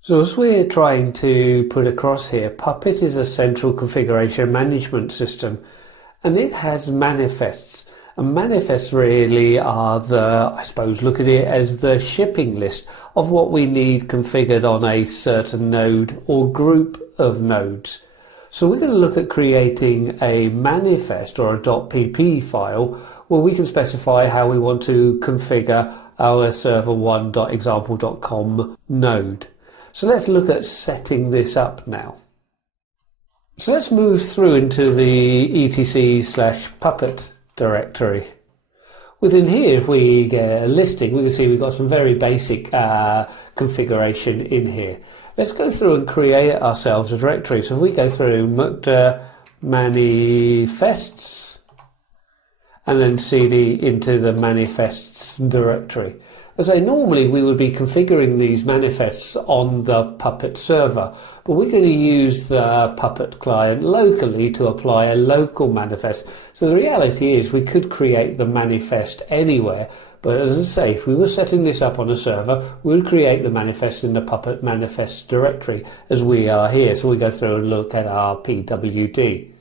So as we're trying to put across here, Puppet is a central configuration management system, and it has manifests. And manifests really are I suppose, look at it as the shipping list of what we need configured on a certain node or group of nodes. So we're going to look at creating a manifest or a .pp file where we can specify how we want to configure our server1.example.com node. So let's look at setting this up now. So let's move through into the etc/puppet directory. Within here, if we get a listing, we can see we've got some very basic configuration in here. Let's go through and create ourselves a directory. So if we go through mkdir manifests and then cd into the manifests directory. As I say, normally we would be configuring these manifests on the Puppet server, but we're going to use the Puppet client locally to apply a local manifest. So the reality is we could create the manifest anywhere, but as I say, if we were setting this up on a server, we would create the manifest in the Puppet manifests directory as we are here. So we go through and look at our pwd.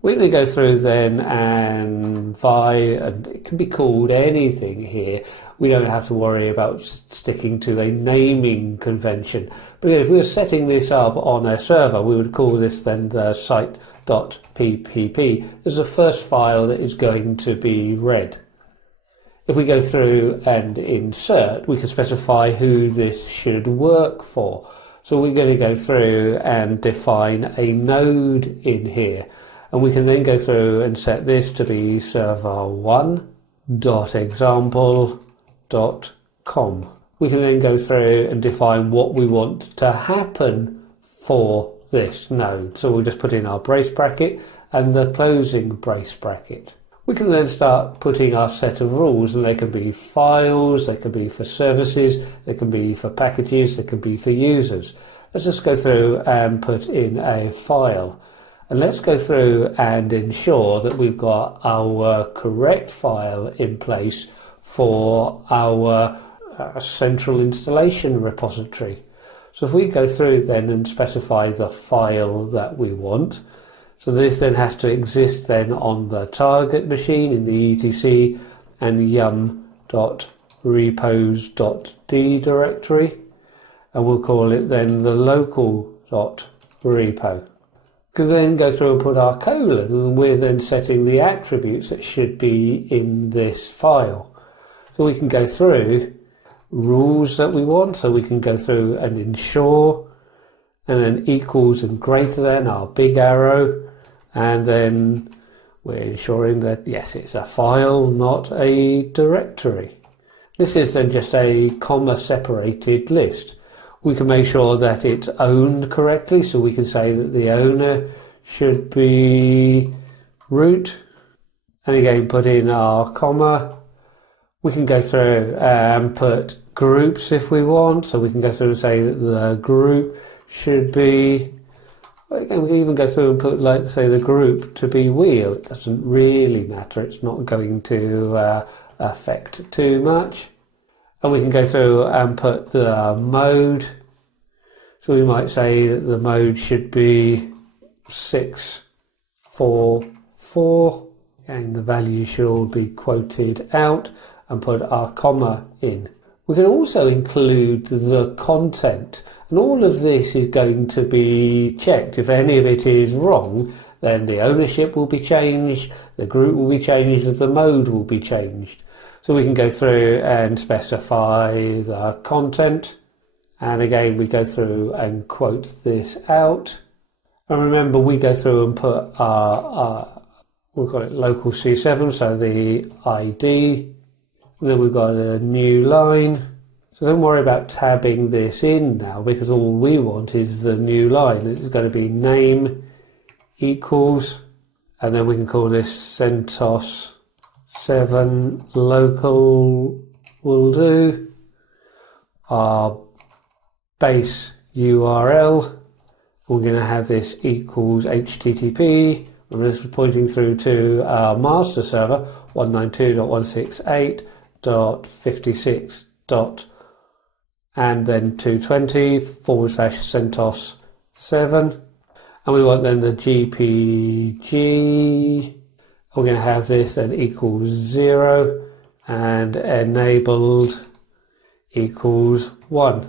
We're going to go through then and it can be called anything here. We don't have to worry about sticking to a naming convention. But if we were setting this up on a server, we would call this then the site.ppp as the first file that is going to be read. If we go through and insert, we can specify who this should work for. So we're going to go through and define a node in here. And we can then go through and set this to be server1.example.com. We can then go through and define what we want to happen for this node. So we'll just put in our brace bracket and the closing brace bracket. We can then start putting our set of rules, and they can be files, they can be for services, they can be for packages, they can be for users. Let's just go through and put in a file. And let's go through and ensure that we've got our correct file in place for our central installation repository. So if we go through then and specify the file that we want, so this then has to exist then on the target machine in the etc and yum.repos.d directory, and we'll call it then the local.repo. We can then go through and put our colon, and we're then setting the attributes that should be in this file. So we can go through rules that we want, so we can go through and ensure, and then equals and greater than our big arrow, and then we're ensuring that yes, it's a file, not a directory. This is then just a comma separated list. We can make sure that it's owned correctly, so we can say that the owner should be root, and again put in our comma. We can go through and put groups if we want, so we can go through and say that the group should be, again we can even go through and put, like, say the group to be wheel. It doesn't really matter, it's not going to affect too much. And we can go through and put the mode. So we might say that the mode should be 644, and the value should be quoted out, and put our comma in. We can also include the content, and all of this is going to be checked. If any of it is wrong, then the ownership will be changed, the group will be changed, the mode will be changed. So we can go through and specify the content, and again we go through and quote this out. And remember, we go through and put our we've got it local C7, so the ID, and then we've got a new line. So don't worry about tabbing this in now, because all we want is the new line. It's going to be name equals, and then we can call this CentOS 7 local will do. Our base URL, we're going to have this equals HTTP, and this is pointing through to our master server 192.168.56. and then 220/CentOS 7. And we want then the GPG. We're going to have this then equals 0 and enabled equals 1.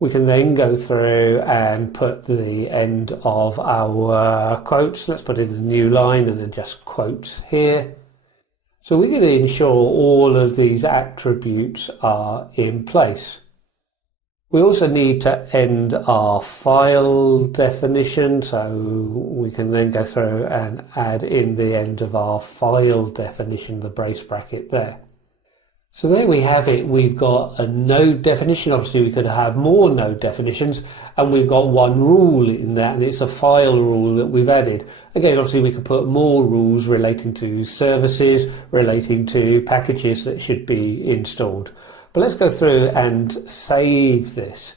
We can then go through and put the end of our quotes. Let's put in a new line and then just quotes here. So we're going to ensure all of these attributes are in place. We also need to end our file definition, so we can then go through and add in the end of our file definition, the brace bracket there. So there we have it. We've got a node definition. Obviously we could have more node definitions, and we've got one rule in that, and it's a file rule that we've added. Again, obviously we could put more rules relating to services, relating to packages that should be installed. But let's go through and save this.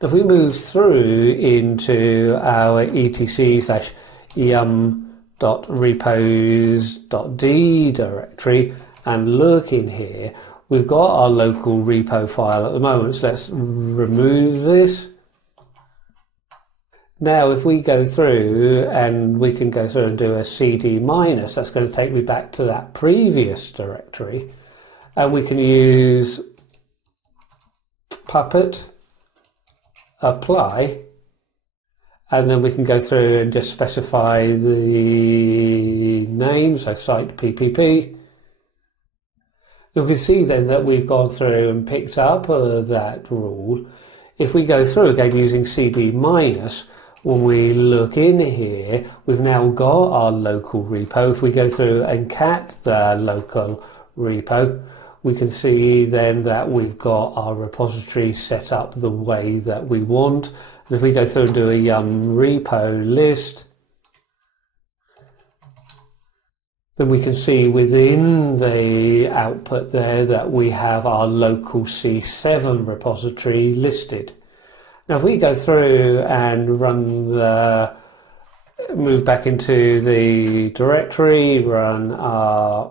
If we move through into our etc/yum.repos.d directory and look in here, we've got our local repo file at the moment. So let's remove this. Now if we go through, and we can go through and do a cd-, that's going to take me back to that previous directory, and we can use Puppet apply, and then we can go through and just specify the name, so site PPP. You can see then that we've gone through and picked up that rule. If we go through again using cd-, when we look in here, we've now got our local repo. If we go through and cat the local repo, we can see then that we've got our repository set up the way that we want. And if we go through and do a yum repo list, then we can see within the output there that we have our local C7 repository listed. Now if we go through and move back into the directory, run our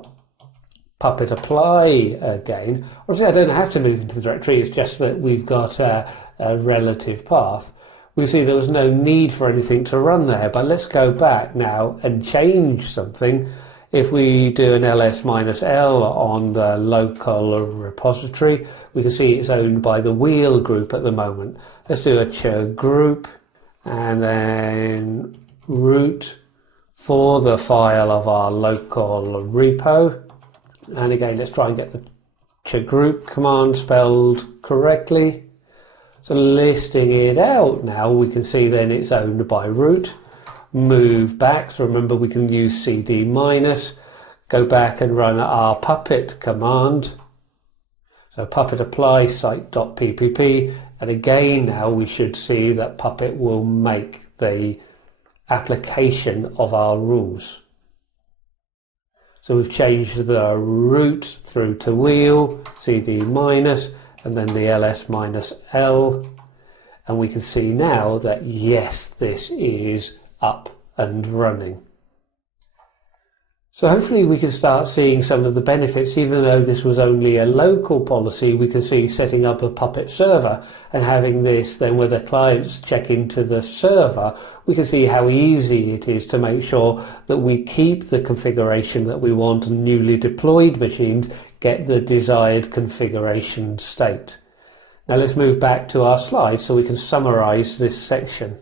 Puppet apply again. Obviously I don't have to move into the directory, it's just that we've got a relative path. We see there was no need for anything to run there, but let's go back now and change something. If we do an ls-l on the local repository, we can see it's owned by the wheel group at the moment. Let's do a ch group and then root for the file of our local repo. And again, let's try and get the ch group command spelled correctly. So listing it out now, we can see then it's owned by root. Move back, so remember we can use cd-, go back and run our Puppet command. So Puppet apply site.ppp, and again now we should see that Puppet will make the application of our rules. So we've changed the root through to wheel, cd-, and then the ls-l, and we can see now that yes, this is up and running. So hopefully we can start seeing some of the benefits. Even though this was only a local policy, we can see setting up a Puppet server and having this then where the clients check into the server, we can see how easy it is to make sure that we keep the configuration that we want and newly deployed machines get the desired configuration state. Now let's move back to our slides so we can summarize this section.